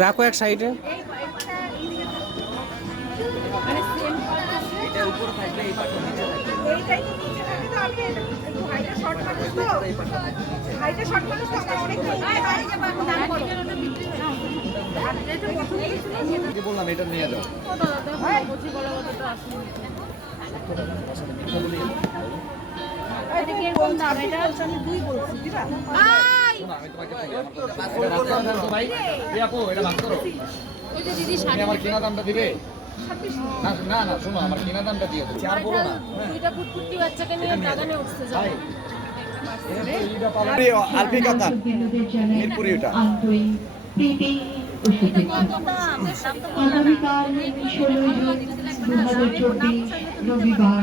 রাখো এক সাইডে। বললাম এটা নিয়ে যাও। আমার কিনা দামটা দিবে না না শোনো আমার কিনা দামটা দিয়ে দেবো আর বলো না দুইটা ফুটফুটি বাচ্চাকে নিয়ে বাগানে উঠতে যাও আলফিকা দাম মিরপুরি ওটা আগামীকাল 16 জুন 2024 রবিবার